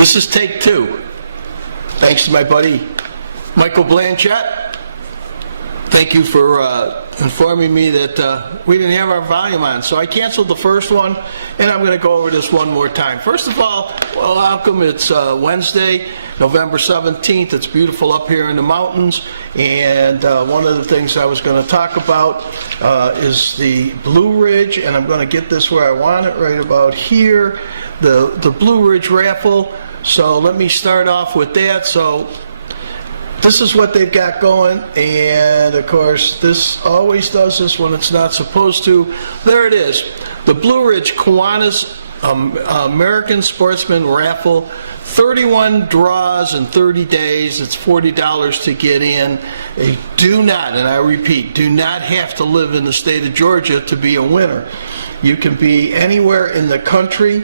This is take two. Thanks to my buddy Michael Blanchett. Thank you for informing me that we didn't have our volume on. So I canceled the first one, and I'm going to go over this one more time. First of all, welcome. It's Wednesday, November 17th. It's beautiful up here in the mountains. And one of the things I was going to talk about is the Blue Ridge, and I'm going to get this where I want it, right about here, the Blue Ridge raffle. So let me start off with that. So this is what they've got going, and of course this always does this when it's not supposed to. There it is, the Blue Ridge Kiwanis American Sportsman Raffle. 31 draws in 30 days. It's $40 to get in. You do not, and I repeat, do not have to live in the state of Georgia to be a winner. You can be anywhere in the country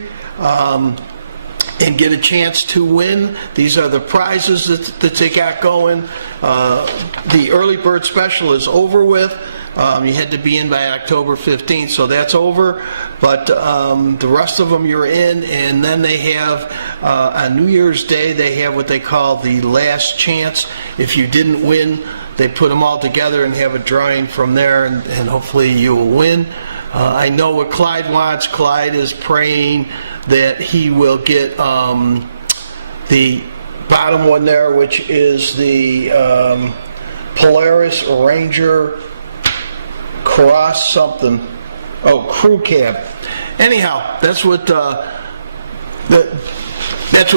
and get a chance to win. These are the prizes that they got going. The early bird special is over with. You had to be in by October 15th, so that's over. But the rest of them you're in, and then they have, on New Year's Day, they have what they call the last chance. If you didn't win, they put them all together and have a drawing from there, and hopefully you will win. I know what Clyde wants. Clyde is praying that he will get the bottom one there, which is the Polaris Ranger Cross something. Oh, crew cab. Anyhow, that's what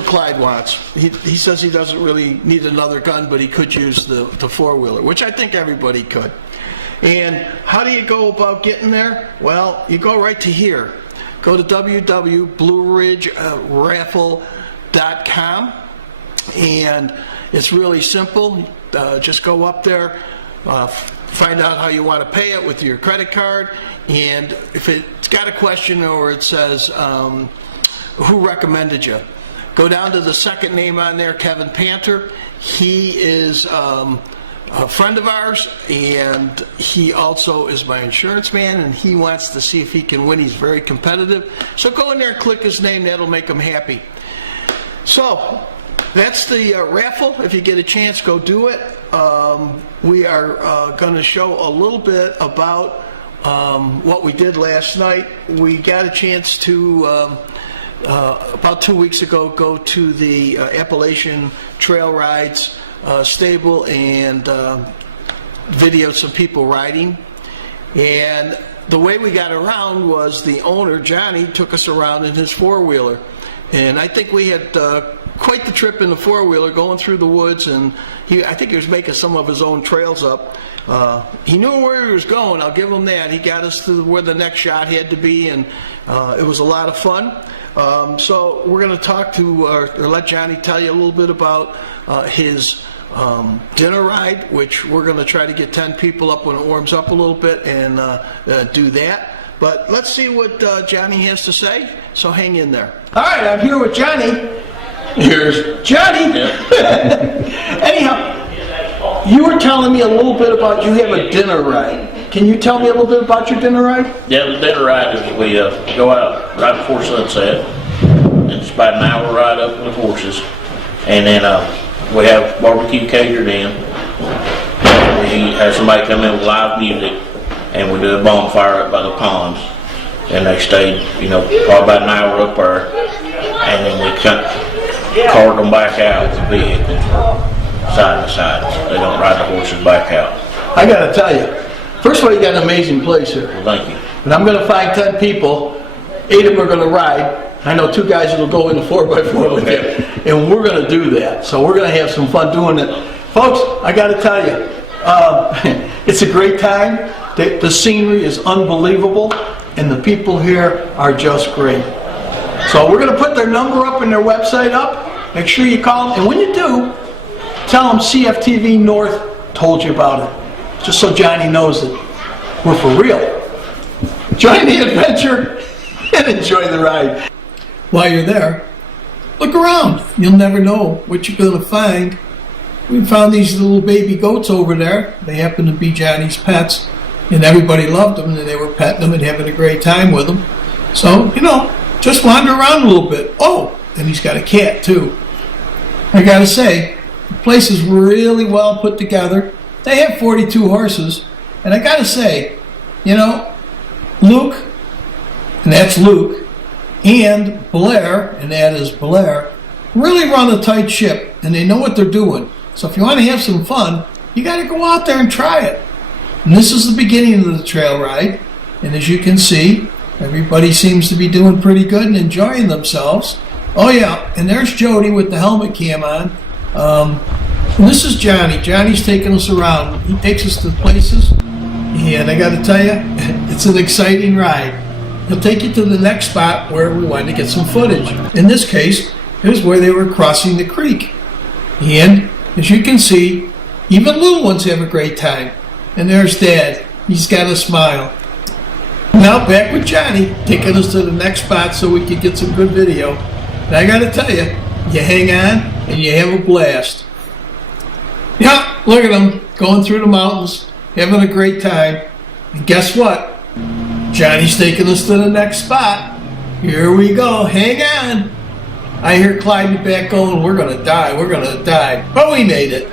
Clyde wants. He says he doesn't really need another gun, but he could use the four-wheeler, which I think everybody could. And how do you go about getting there? Well, you go right to here. Go to www.blueridgeraffle.com, and it's really simple. Just go up there, find out how you want to pay it with your credit card, and if it's got a question or it says who recommended you, go down to the second name on there, Kevin Panter. He is a friend of ours, and he also is my insurance man, and he wants to see if he can win. He's very competitive. So go in there and click his name. That'll make him happy. So that's the raffle. If you get a chance, go do it. We are going to show a little bit about what we did last night. We got a chance to, about 2 weeks ago, go to the Appalachian Trail Rides stable and videoed some people riding. And the way we got around was the owner, Johnny, took us around in his four-wheeler. And I think we had quite the trip in the four-wheeler going through the woods, and I think he was making some of his own trails up. He knew where he was going, I'll give him that. He got us to where the next shot had to be, and it was a lot of fun. So we're going to talk to, or let Johnny tell you a little bit about his dinner ride, which we're going to try to get 10 people up when it warms up a little bit and do that. But let's see what Johnny has to say, so hang in there. All right, I'm here with Johnny. Here's Johnny. Yeah. Anyhow, you were telling me a little bit about you have a dinner ride. Can you tell me a little bit about your dinner ride? Yeah, the dinner ride is we go out right before sunset. It's about an hour ride up with horses, and then we have barbecue catered in. We have somebody come in with live music, and we do a bonfire up by the ponds. And they stayed, probably about an hour up there, and then we cart them back out with the vehicles side by side. They don't ride the horses back out. I got to tell you, first of all, you got an amazing place here. Well, thank you. But I'm going to find 10 people, 8 of them are going to ride. I know 2 guys that'll go in the 4x4 with you, and we're going to do that. So we're going to have some fun doing it. Folks, I got to tell you, it's a great time. The scenery is unbelievable, and the people here are just great. So we're going to put their number up and their website up. Make sure you call them, and when you do, tell them CFTV North told you about it, just so Johnny knows that we're for real. Join the adventure and enjoy the ride. While you're there, look around. You'll never know what you're going to find. We found these little baby goats over there. They happen to be Johnny's pets, and everybody loved them, and they were petting them and having a great time with them. So, just wander around a little bit. Oh, and he's got a cat too. I gotta say, the place is really well put together. They have 42 horses, and I gotta say, you know, Luke, and that's Luke, and Blair, and that is Blair, really run a tight ship, and they know what they're doing. So if you want to have some fun, you got to go out there and try it. And this is the beginning of the trail ride, and as you can see, everybody seems to be doing pretty good and enjoying themselves. Oh yeah, and there's Jody with the helmet cam on. And this is Johnny. Johnny's taking us around. He takes us to places, and I got to tell you, it's an exciting ride. He'll take you to the next spot where we wanted to get some footage. In this case, here's where they were crossing the creek. And as you can see, even little ones have a great time. And there's Dad. He's got a smile. Now back with Johnny, taking us to the next spot so we can get some good video. And I got to tell you, you hang on and you have a blast. Yeah, look at them going through the mountains, having a great time. And guess what? Johnny's taking us to the next spot. Here we go. Hang on. I hear Clyde in the back going, we're going to die, we're going to die. But we made it.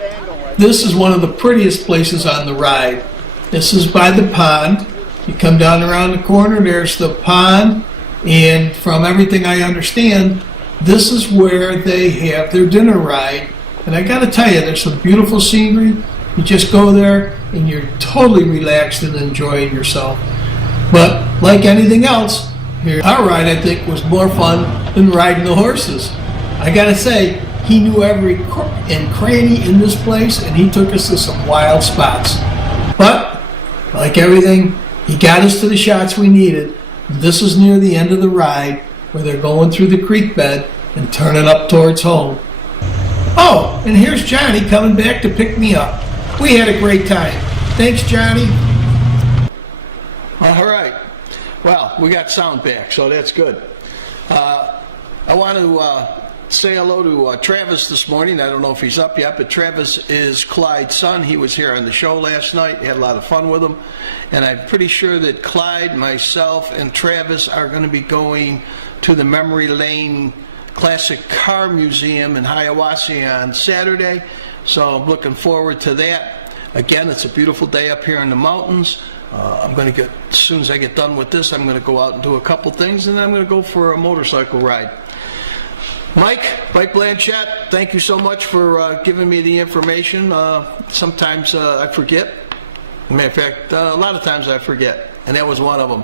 This is one of the prettiest places on the ride. This is by the pond. You come down around the corner, there's the pond. And from everything I understand, this is where they have their dinner ride. And I got to tell you, there's some beautiful scenery. You just go there and you're totally relaxed and enjoying yourself. But like anything else, our ride, I think, was more fun than riding the horses. I gotta say, he knew every crook and cranny in this place, and he took us to some wild spots. But, like everything, he got us to the shots we needed. This is near the end of the ride, where they're going through the creek bed and turning up towards home. Oh, and here's Johnny coming back to pick me up. We had a great time. Thanks, Johnny. All right. Well, we got sound back, so that's good. I want to say hello to Travis this morning. I don't know if he's up yet, but Travis is Clyde's son. He was here on the show last night. Had a lot of fun with him. And I'm pretty sure that Clyde, myself, and Travis are going to be going to the Memory Lane Classic Car Museum in Hiawassee on Saturday. So I'm looking forward to that. Again, it's a beautiful day up here in the mountains. I'm going to get, as soon as I get done with this, I'm going to go out and do a couple things, and then I'm going to go for a motorcycle ride. Mike Blanchett, thank you so much for giving me the information. Sometimes I forget. Matter of fact, a lot of times I forget, and that was one of them.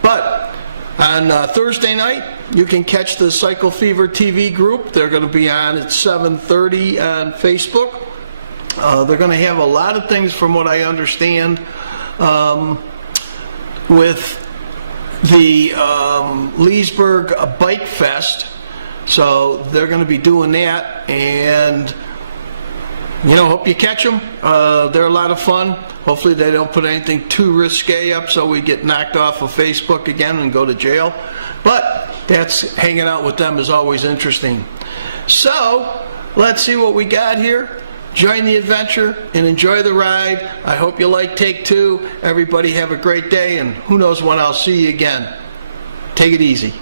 But on Thursday night, you can catch the Cycle Fever TV group. They're going to be on at 7:30 on Facebook. They're going to have a lot of things, from what I understand, with the Leesburg Bike Fest. So they're going to be doing that, and hope you catch them. They're a lot of fun. Hopefully they don't put anything too risque up so we get knocked off of Facebook again and go to jail. But that's, hanging out with them is always interesting. So let's see what we got here. Join the adventure and enjoy the ride. I hope you like Take Two. Everybody have a great day, and who knows when I'll see you again. Take it easy.